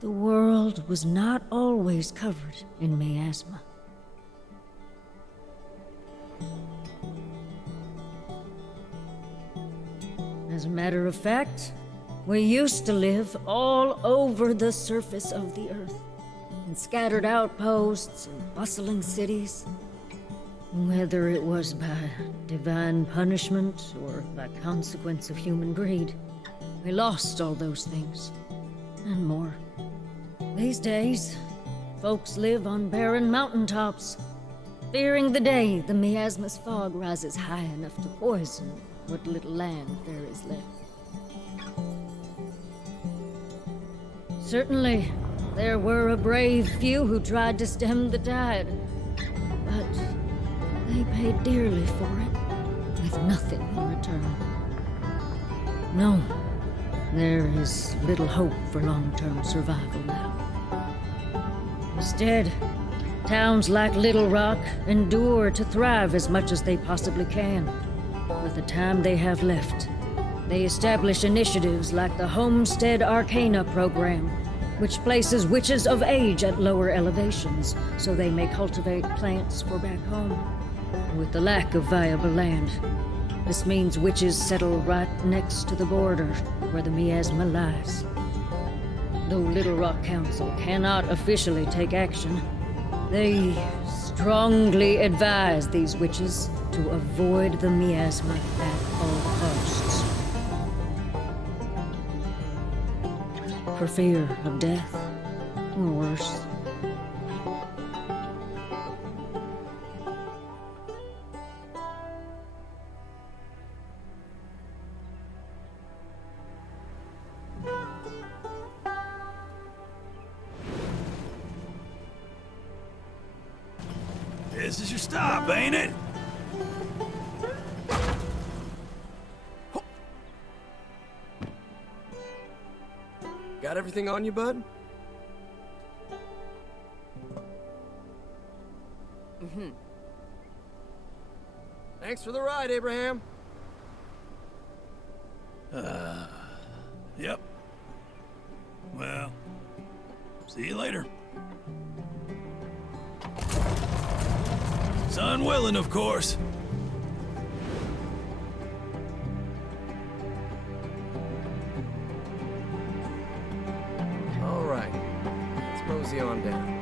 The world was not always covered in miasma. As a matter of fact, we used to live all over the surface of the earth, in scattered outposts and bustling cities. Whether it was by divine punishment or by consequence of human greed, we lost all those things, and more. These days, folks live on barren mountaintops, fearing the day the miasma's fog rises high enough to poison what little land there is left. Certainly, there were a brave few who tried to stem the tide, but they paid dearly for it, with nothing in return. No, there is little hope for long-term survival now. Instead, towns like Little Rock endure to thrive as much as they possibly can. With the time they have left, they establish initiatives like the Homestead Arcana program, which places witches of age at lower elevations so they may cultivate plants for back home. With the lack of viable land, this means witches settle right next to the border where the miasma lies. Though Little Rock Council cannot officially take action, they strongly advise these witches to avoid the miasma at all costs. For fear of death, or worse. This is your stop, ain't it? Got everything on you, bud? Thanks for the ride, Abraham. Yep. Well, see you later. Sun willing, of course. All right, let's mosey on down.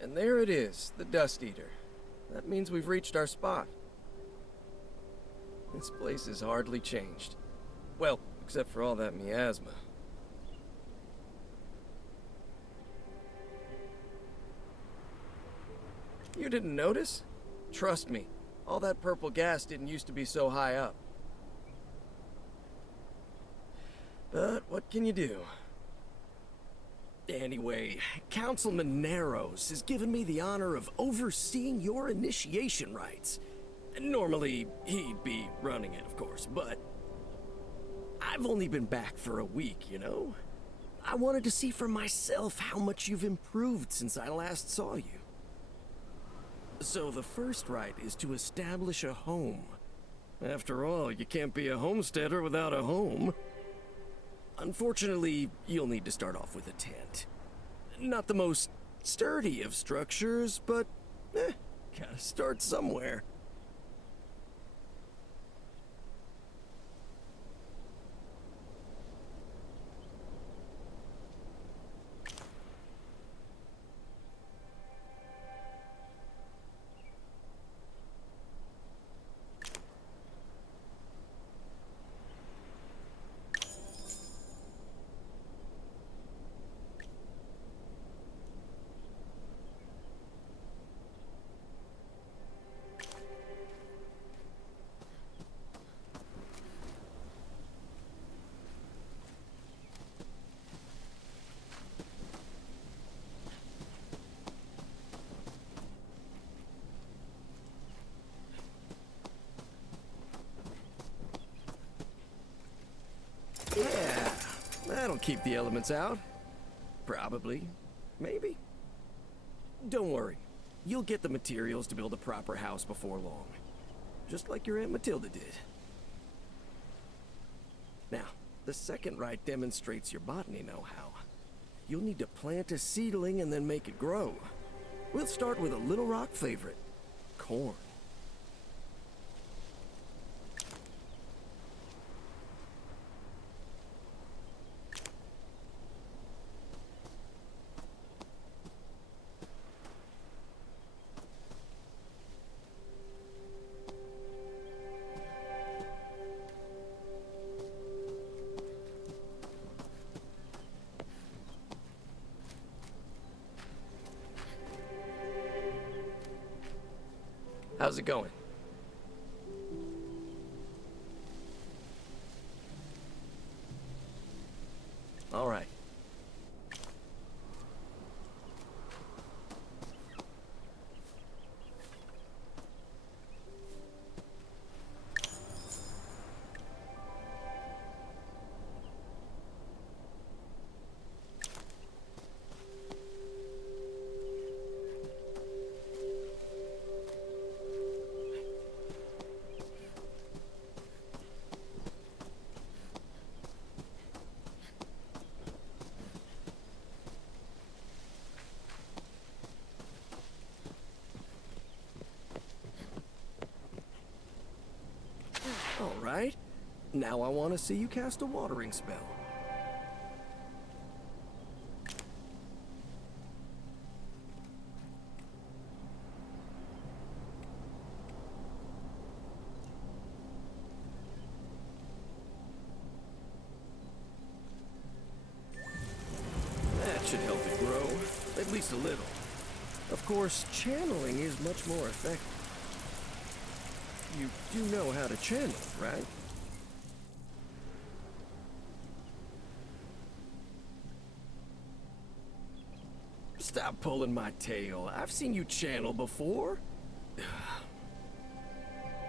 And there it is, the Dust Eater. That means we've reached our spot. This place is hardly changed. Well, except for all that miasma. You didn't notice? Trust me, all that purple gas didn't used to be so high up. But what can you do? Anyway, Councilman Narrows has given me the honor of overseeing your initiation rites. Normally, he'd be running it, of course, but I've only been back for a week, you know? I wanted to see for myself how much you've improved since I last saw you. So the first rite is to establish a home. After all, you can't be a homesteader without a home. Unfortunately, you'll need to start off with a tent. Not the most sturdy of structures, but gotta start somewhere. Yeah, that'll keep the elements out. Probably. Maybe. Don't worry. You'll get the materials to build a proper house before long. Just like your Aunt Matilda did. Now, the second rite demonstrates your botany know-how. You'll need to plant a seedling and then make it grow. We'll start with a Little Rock favorite, corn. How's it going? All right. All right. Now I want to see you cast a watering spell. That should help it grow, at least a little. Of course, channeling is much more effective. You do know how to channel, right? Stop pulling my tail. I've seen you channel before.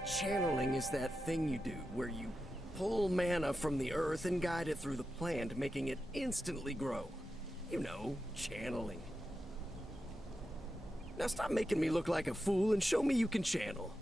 Channeling is that thing you do where you pull mana from the earth and guide it through the plant, making it instantly grow. You know, channeling. Now stop making me look like a fool and show me you can channel.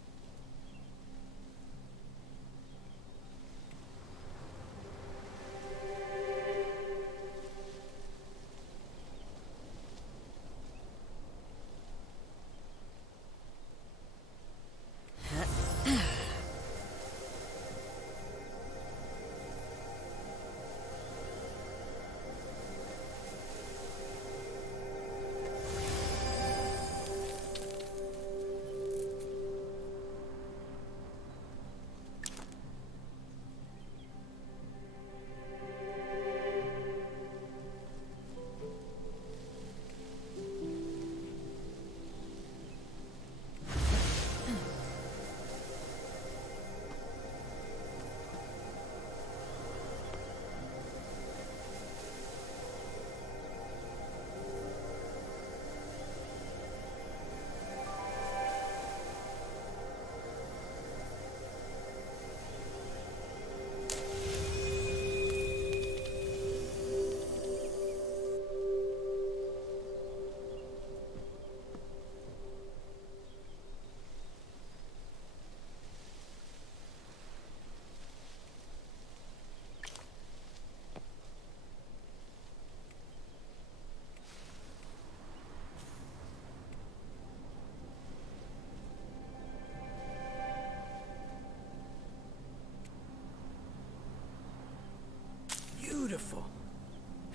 beautiful.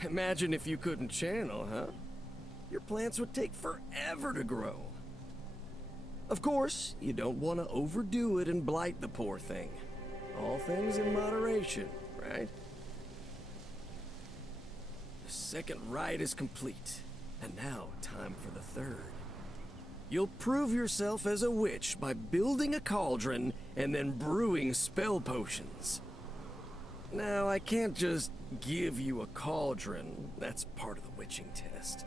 Imagine if you couldn't channel, huh? Your plants would take forever to grow. Of course, you don't want to overdo it and blight the poor thing. All things in moderation, right? The second rite is complete, and now time for the third. You'll prove yourself as a witch by building a cauldron and then brewing spell potions. Now, I can't just give you a cauldron, that's part of the witching test.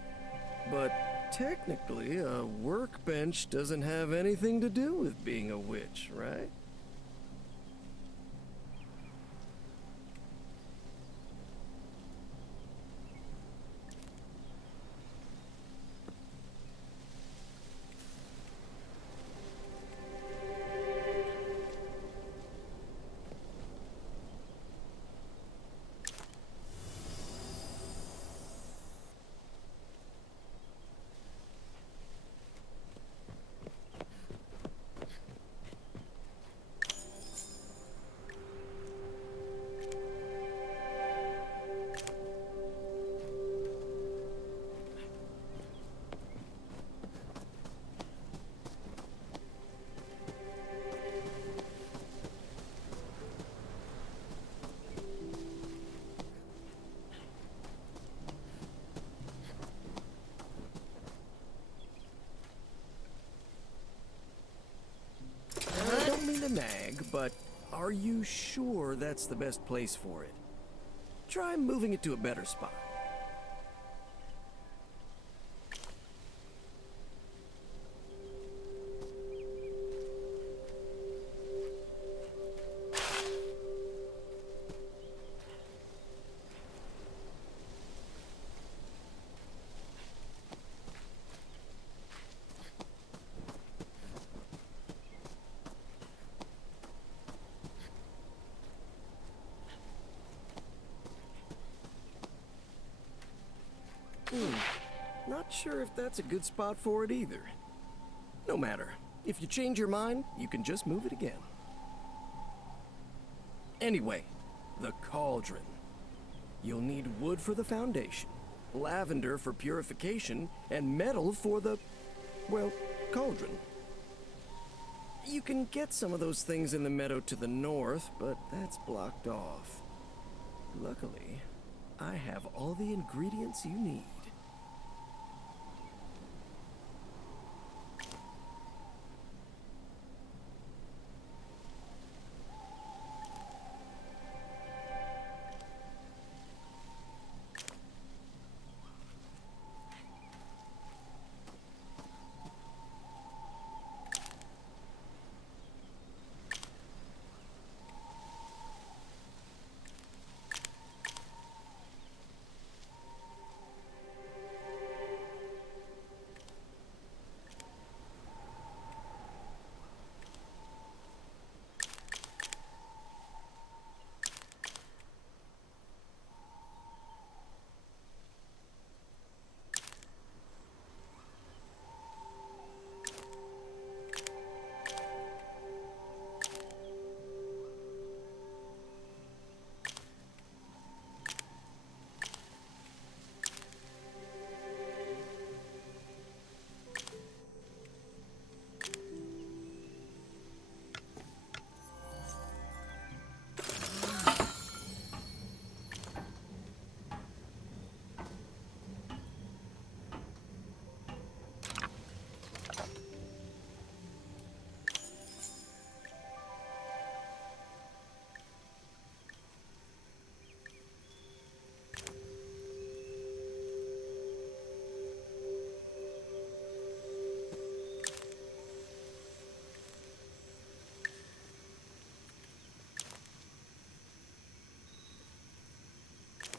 But technically, a workbench doesn't have anything to do with being a witch, right? I don't mean to nag, but are you sure that's the best place for it? Try moving it to a better spot. Not sure if that's a good spot for it either. No matter. If you change your mind, you can just move it again. Anyway, the cauldron. You'll need wood for the foundation, lavender for purification, and metal for the, well, cauldron. You can get some of those things in the meadow to the north, but that's blocked off. Luckily, I have all the ingredients you need.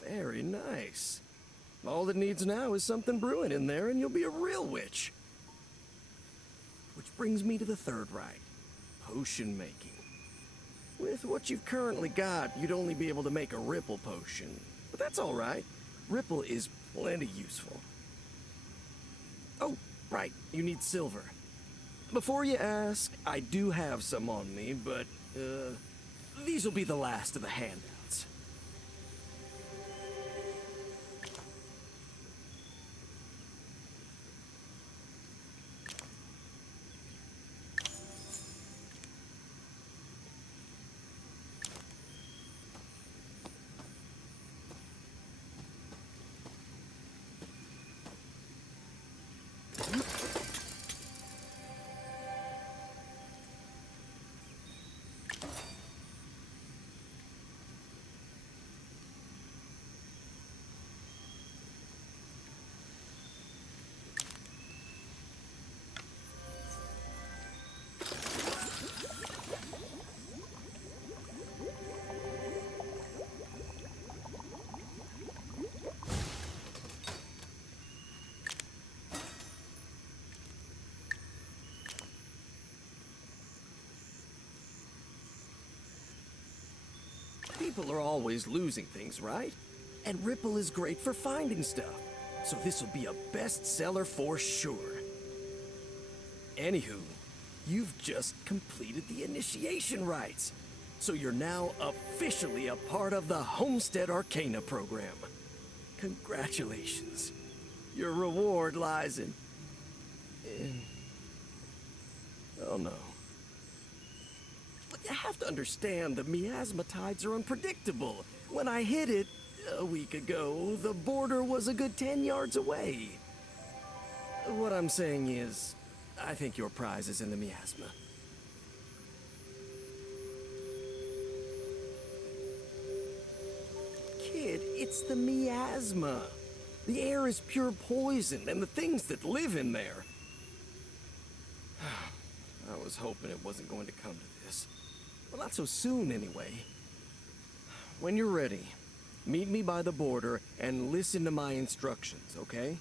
Very nice. All it needs now is something brewing in there and you'll be a real witch. Which brings me to the third rite, potion making. With what you've currently got, you'd only be able to make a ripple potion. But that's all right. Ripple is plenty useful. Oh, right, you need silver. Before you ask, I do have some on me, but, these will be the last of the handouts. People are always losing things, right? And Ripple is great for finding stuff. So this will be a bestseller for sure. Anywho, you've just completed the initiation rites. So you're now officially a part of the Homestead Arcana program. Congratulations. Your reward lies in... Oh no. But you have to understand the miasma tides are unpredictable. When I hit it a week ago, the border was a good 10 yards away. What I'm saying is, I think your prize is in the miasma. Kid, it's the miasma. The air is pure poison, and the things that live in there. I was hoping it wasn't going to come to this. Well, not so soon, anyway. When you're ready, meet me by the border and listen to my instructions, okay?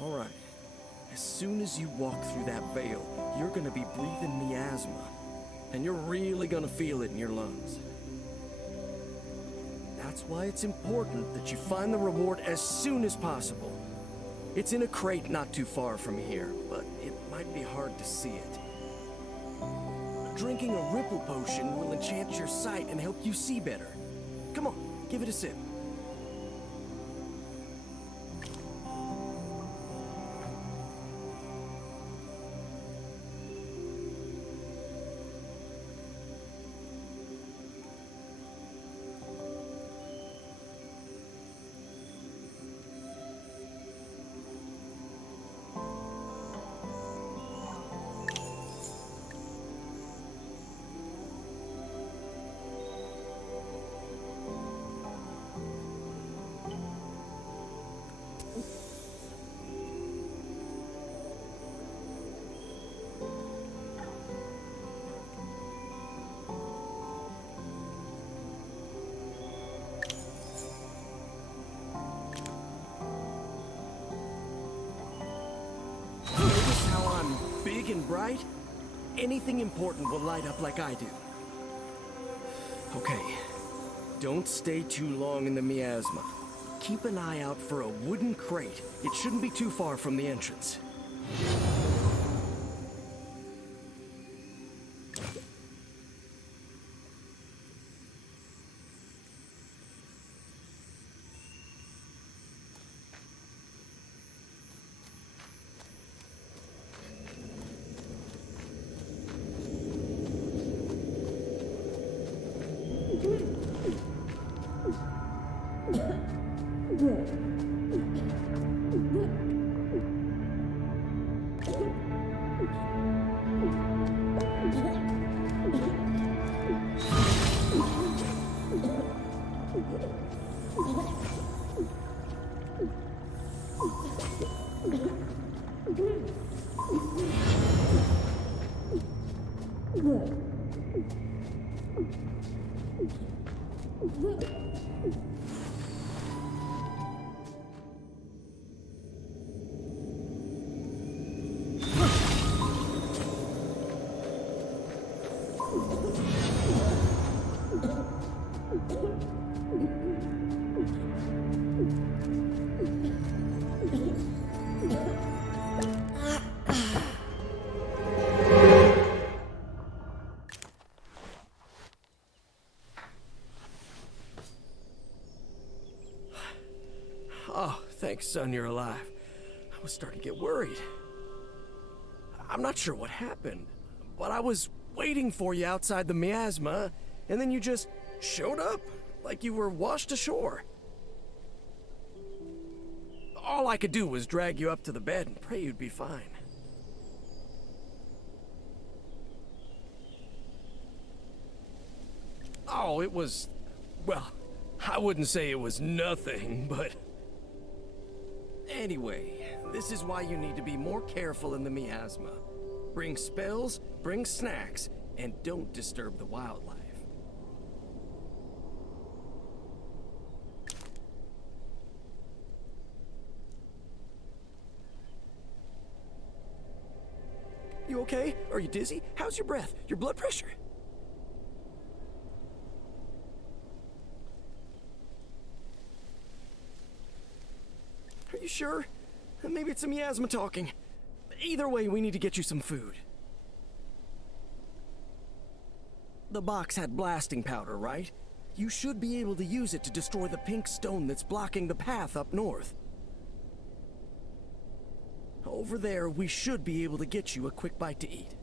All right. As soon as you walk through that veil, you're gonna be breathing miasma. And you're really gonna feel it in your lungs. That's why it's important that you find the reward as soon as possible. It's in a crate not too far from here, but it might be hard to see it. Drinking a ripple potion will enchant your sight and help you see better. Come on, give it a sip. Big and bright, anything important will light up like I do. Okay, don't stay too long in the miasma. Keep an eye out for a wooden crate. It shouldn't be too far from the entrance. Oh, thanks, son, you're alive. I was starting to get worried. I'm not sure what happened, but I was waiting for you outside the miasma, and then you just showed up, like you were washed ashore. All I could do was drag you up to the bed and pray you'd be fine. Oh, it was... well, I wouldn't say it was nothing, but Anyway, this is why you need to be more careful in the miasma. Bring spells, bring snacks, and don't disturb the wildlife. You okay? Are you dizzy? How's your breath? Your blood pressure? Are you sure? Maybe it's a miasma talking. Either way, we need to get you some food. The box had blasting powder, right? You should be able to use it to destroy the pink stone that's blocking the path up north. Over there, we should be able to get you a quick bite to eat.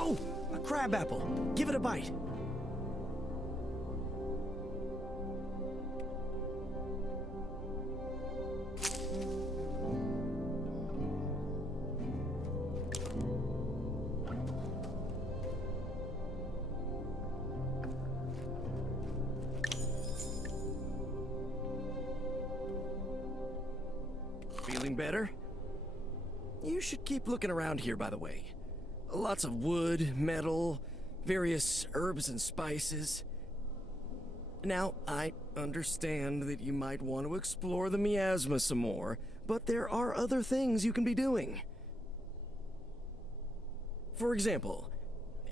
Oh, a crab apple. Give it a bite. Feeling better? You should keep looking around here, by the way. Lots of wood, metal, various herbs and spices. Now, I understand that you might want to explore the miasma some more, but there are other things you can be doing. For example,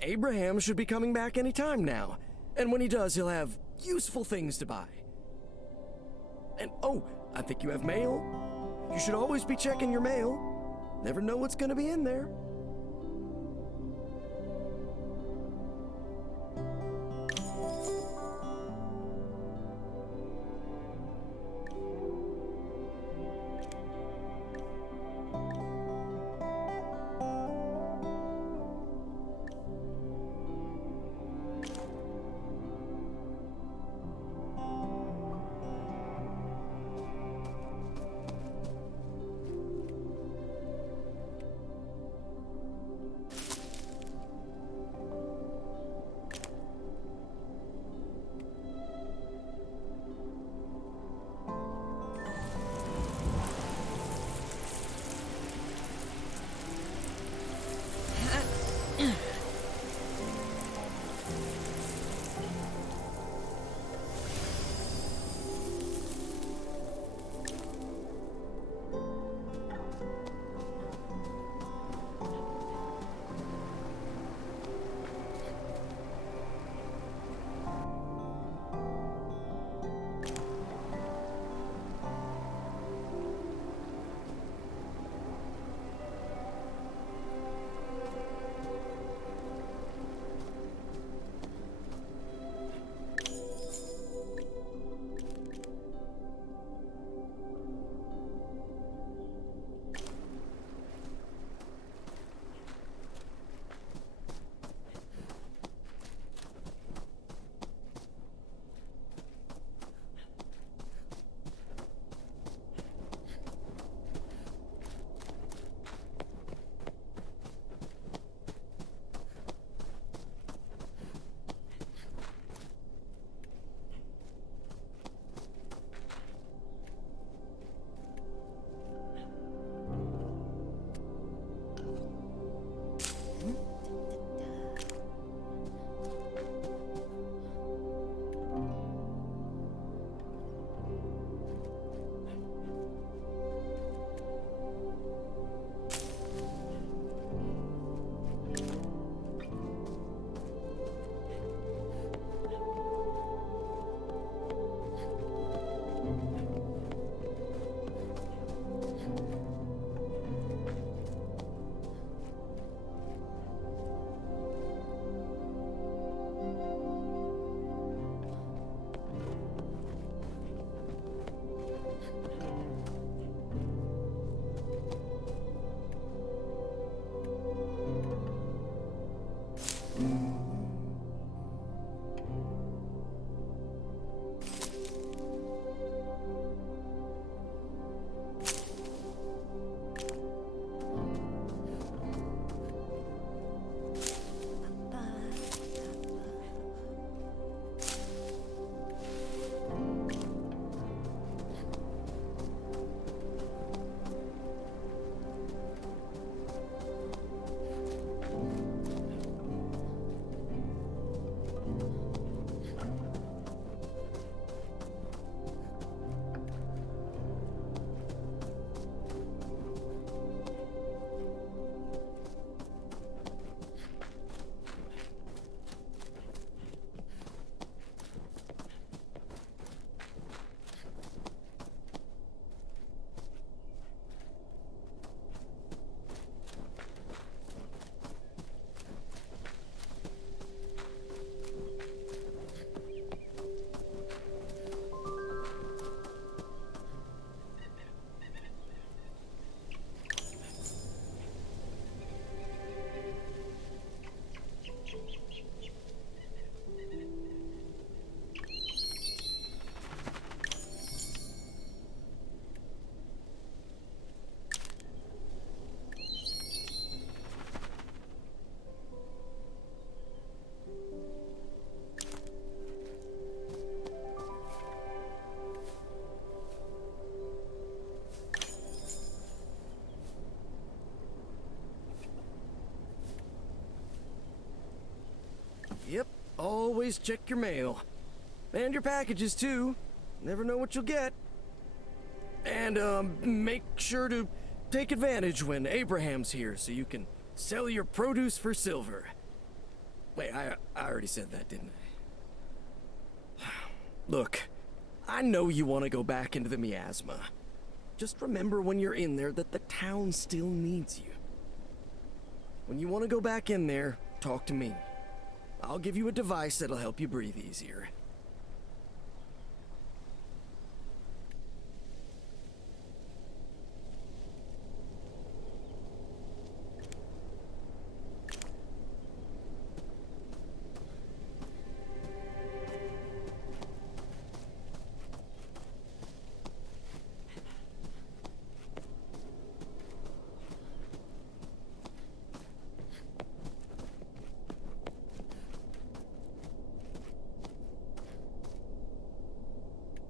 Abraham should be coming back any time now, and when he does, he'll have useful things to buy. And oh, I think you have mail. You should always be checking your mail. Never know what's gonna be in there. Yep, always check your mail. And your packages, too. Never know what you'll get. And, make sure to take advantage when Abraham's here so you can sell your produce for silver. Wait, I already said that, didn't I? Look, I know you want to go back into the miasma. Just remember when you're in there that the town still needs you. When you want to go back in there, talk to me. I'll give you a device that'll help you breathe easier.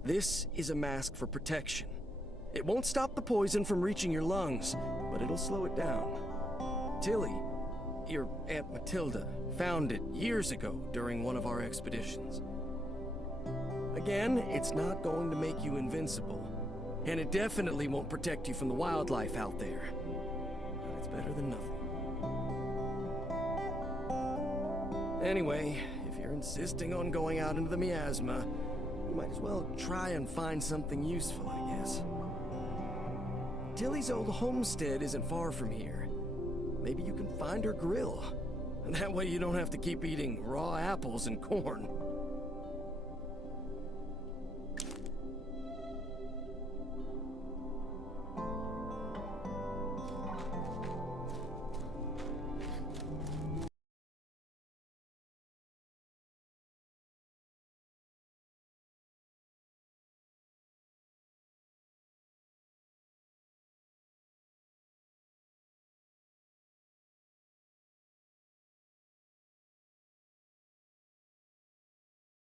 This is a mask for protection. It won't stop the poison from reaching your lungs, but it'll slow it down. Tilly, your Aunt Matilda, found it years ago during one of our expeditions. Again, it's not going to make you invincible, and it definitely won't protect you from the wildlife out there. But it's better than nothing. Anyway, if you're insisting on going out into the miasma, you might as well try and find something useful, I guess. Tilly's old homestead isn't far from here. Maybe you can find her grill. And that way you don't have to keep eating raw apples and corn.